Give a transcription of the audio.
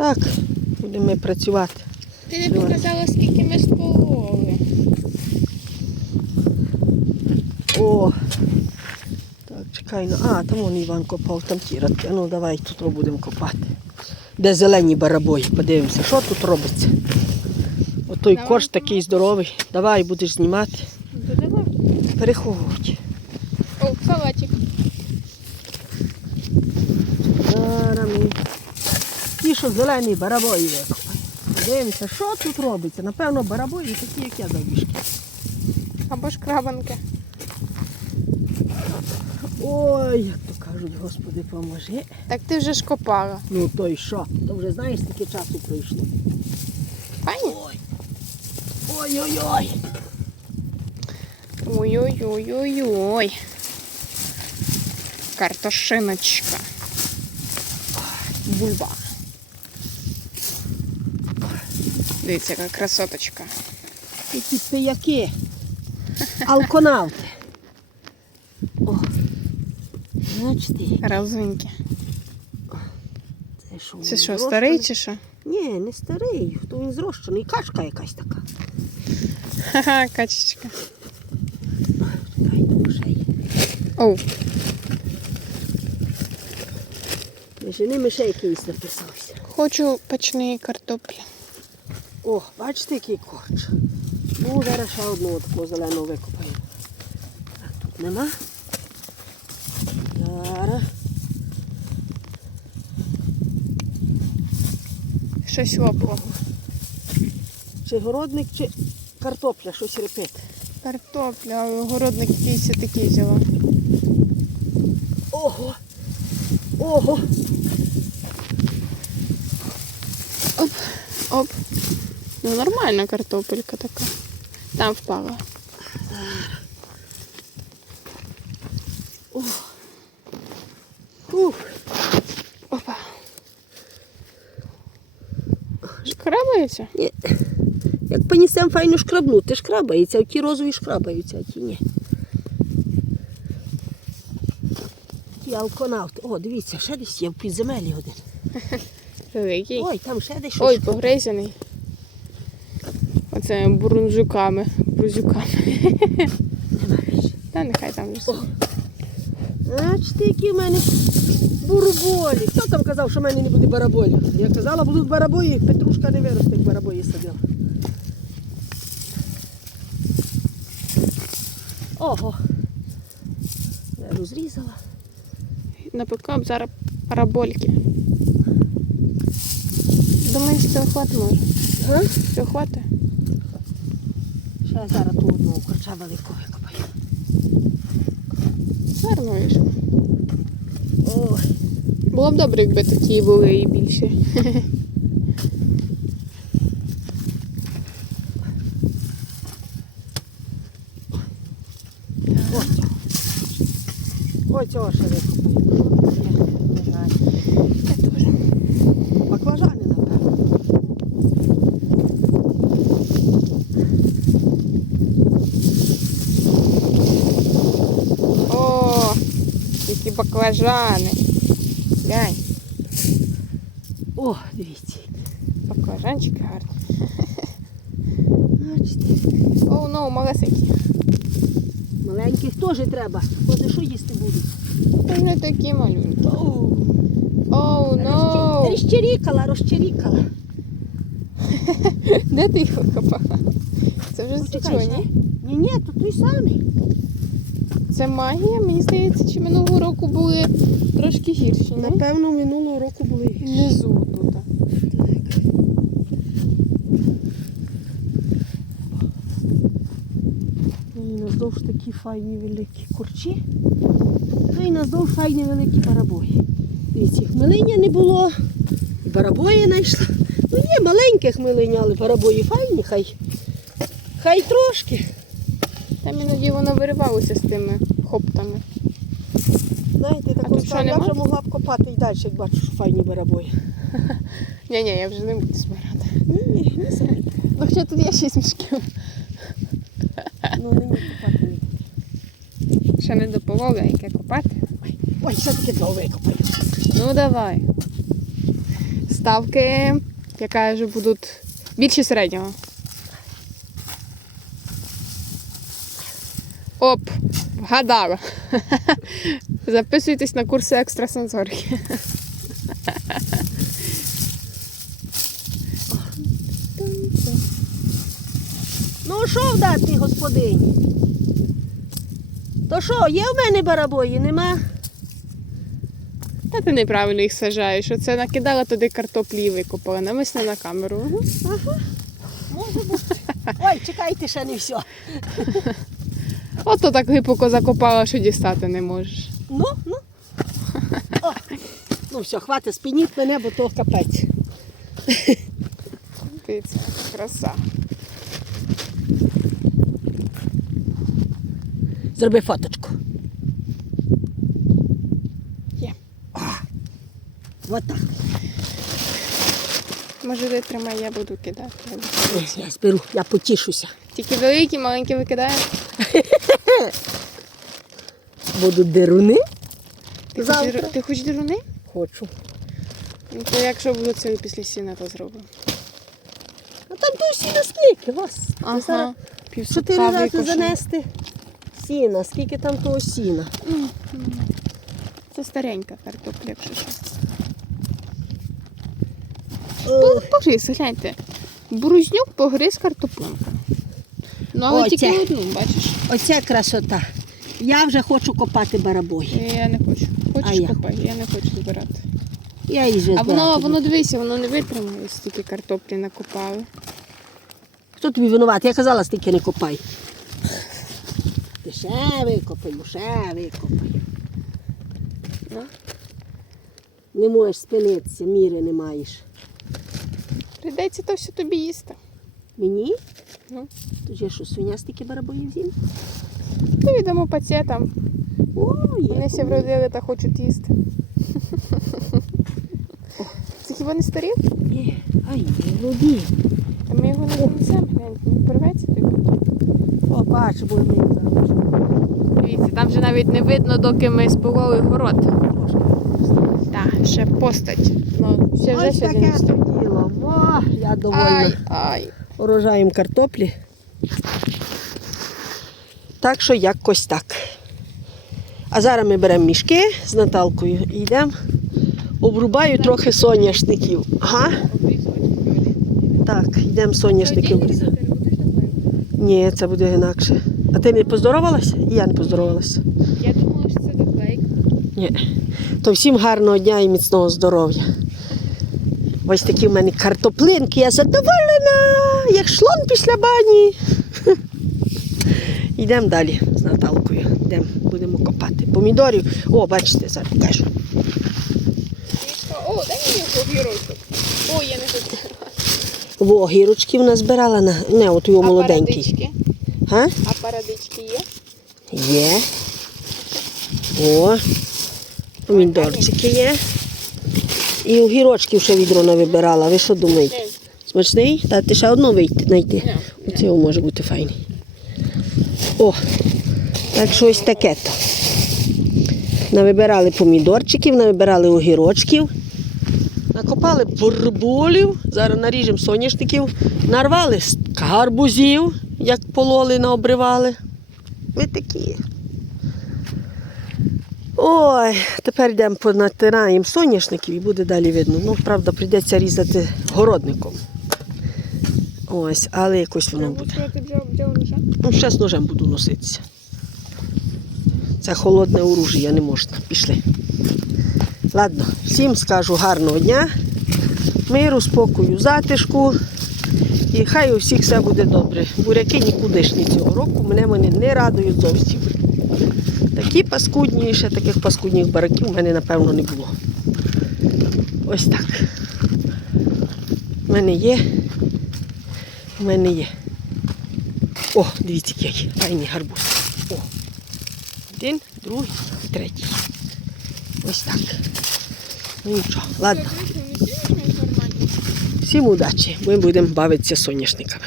Так, будемо ми працювати. Ти не показала, скільки ми спололи. О! Так, чекай. ну, А, там вон Іван копав, там ті радки. Ну давай тут будемо копати. Де зелені барабої, подивимося, що тут робиться. От той Давай. корж такий здоровий. Давай будеш знімати. Додала? Переходь. О, салатик. Зараз ми. Ті, що зелені барабої викопаємо. Подивимося, що тут робиться. Напевно, барабої такі, як я завбіжки. Або ж крабанки. Ой, як то кажуть, Господи, поможи. Так ти вже ж копала. Ну то й що? То вже знаєш, скільки часу пройшло. Пані? Ой. Ой-ой-ой. Ой-ой-ой-ой-ой. Картошиночка. Бульба. Дивіться, яка красоточка. Які пияки. Алконавти. О. Бачите, це що? Це він що, зрощений? старий чи що? Ні, не старий. То він зрощений. Кашка якась така. Ха-ха, качечка. Дай. Оу, Між ними ще якийсь написався. хочу печної картоплі. О, бачите, який корч. Ну, зараз ще одного такого зеленого викопаємо. Так, тут нема. Зараз. Щось лопло. Чи городник, чи картопля, щось репить. Картопля, а огородник якийсь такий взяла. Ого! Ого! Оп, Оп. Ну нормальна картопелька така. Там впала. Ух! Опа. Шкрабається? Ні. Як понесем файно шкрабнути, шкрабається, а ті розові шкрабаються, а ті ні. Ті алконавти. О, дивіться, ще десь є в підземелі один. Великий. Ой, там ще десь Ой, погризаний. Оце бурунжуками, брузюками. Та нехай там вже. Бачите, які в мене бурболі. Хто там казав, що в мене не буде бараболів? Я казала, будуть барабої, петрушка не виросте, як барабої садила. Ого. Я розрізала. Напекав зараз парабольки. Думаєш, цього хватить може? Хватить? Я зараз ту одного корча великого викопаю. Гарно вийшло. Було б добре, якби такі були і більше. ось цього. Ось цього ще викопаю. Не знаю. баклажани. Глянь, О, дивіться. баклажанчики гарні. Бачите. О, ну, малесенькі. Маленьких теж треба. Вони що їсти будуть? Це вже такі малюнки. Оу. Оу, ну. Розчерікала, розчерікала. Де ти його копала? Це вже Почекай, звичайно, ще. ні? Ні, ні, то той самий. Це магія. Мені здається, чи минулого року були трошки гірші, ні? Напевно, минулого року були гірші. Внизу тут. І наздовж такі файні великі корчі. Ну і наздовж файні великі барабої. Дивіться, хмелиня не було. І барабої знайшла. Ну є маленьке хмелиня, але барабої файні, хай. Хай трошки. Там іноді воно виривалося з тими хоптами. Знаєте, таку став, я вже могла б копати і далі, як бачу, що файні барабої. Ні-ні, я вже не буду збирати. Ні, ні, не знаю. Ну, хоча тут є шість мішків. Ну, нині копати не Ще не дополов, а яке копати. Ой, все-таки знову викопаю. Ну давай. ставки, я кажу, будуть більше середнього. Оп, вгадала. Записуйтесь на курси екстрасенсорики. Ну що вдатний господині? То що, є в мене барабої? Нема? Та ти неправильно їх сажаєш. Оце накидала туди картоплі і викопала. Намисне на камеру. Угу. Може бути. Ой, чекайте, ще не все. Ото так глибоко закопала, що дістати не можеш. Ну, ну. О. Ну все, хватить, спиніть мене, бо то капець. Дивіться, краса. Зроби фоточку. Є. От так. Може, ти тримай, я буду кидати. Я зберу, я потішуся. Тільки великі, маленькі викидає. Будуть деруни. Ти Завтра. хочеш, ти хочеш деруни? Хочу. Ну, то якщо будуть це після сіна, то зробимо. А там то всі наскільки, вас. Ага. Пів Чотири рази занести сіна. Скільки там того сіна? Це старенька картопля, якщо що. Погриз, гляньте. Брузнюк погриз картопленка. Ну, але О, тільки одну, бачиш? оце красота. Я вже хочу копати барабої. Я не хочу. А Хочеш я копай, я не хочу збирати. Я її вже А воно, збирати воно буду. дивися, воно не витримає, стільки картоплі накопали. Хто тобі винуват? Я казала, стільки не копай. Ти ще викопаю, ще викопаю. Ну. Не можеш спинитися, міри не маєш. Прийдеться то все тобі їсти. Мені? Ну. Тоді я що, свиня стільки барабоїв з'їм? То відомо пацієнтам. О, є. Вони всі вродили та хочуть їсти. Це хіба не старі? Є. Ай, є воді. Та ми його не гляньте, не порветься тобі. О, бачу, бо ми. Дивіться, там вже навіть не видно, доки ми спололи город. Так, ще постать. Ну, ще вже Ось сьогодні таке не діло. О, я довольна. Ай, ай. Урожаєм картоплі. Так що якось так. А зараз ми беремо мішки з Наталкою і йдемо. Обрубаю трохи соняшників. Ага, так, йдемо соняшники обрізати. Ні, це буде інакше. А ти не поздоровалася? І я не поздоровалася. Я думала, що це доклейка. Ні. То всім гарного дня і міцного здоров'я. Ось такі в мене картоплинки, я задоволена, як шлон після бані. Йдемо далі з Наталкою. Йдемо, будемо копати. Помідорів. О, бачите, зараз покажу. О, дай мені огірочок. О, я не хочу. Во, гірочків назбирала на. Не, от його А молоденький. парадички? А парадички є? Є. О, помідорчики є. І огірочків ще відро не вибирала. Ви що думаєте? Смачний? Та ти ще одну вийти знайти. Оце може бути файний. О, так що ось таке то. Навибирали помідорчиків, навибирали огірочків, накопали бурбулів, зараз наріжемо соняшників, нарвали гарбузів, як пололи, наобривали. Ви такі. Ой, тепер йдемо понатираємо соняшників і буде далі видно. Ну, правда, прийдеться різати городником. Ось, але якось воно буде. Ну, ще з ножем буду носитися. Це холодне оружие, не можна. Пішли. Ладно, всім скажу гарного дня, миру, спокою, затишку. І хай у всіх все буде добре. Буряки нікудишні цього року, мене вони не радують зовсім. Такі паскудні, ще таких паскудних бараків в мене, напевно, не було. Ось так. У мене є. У мене є. О, дивіться, який файний гарбуз. О. Один, другий, третій. Ось так. Ну нічого, ладно. Всім удачі. Ми будемо бавитися соняшниками.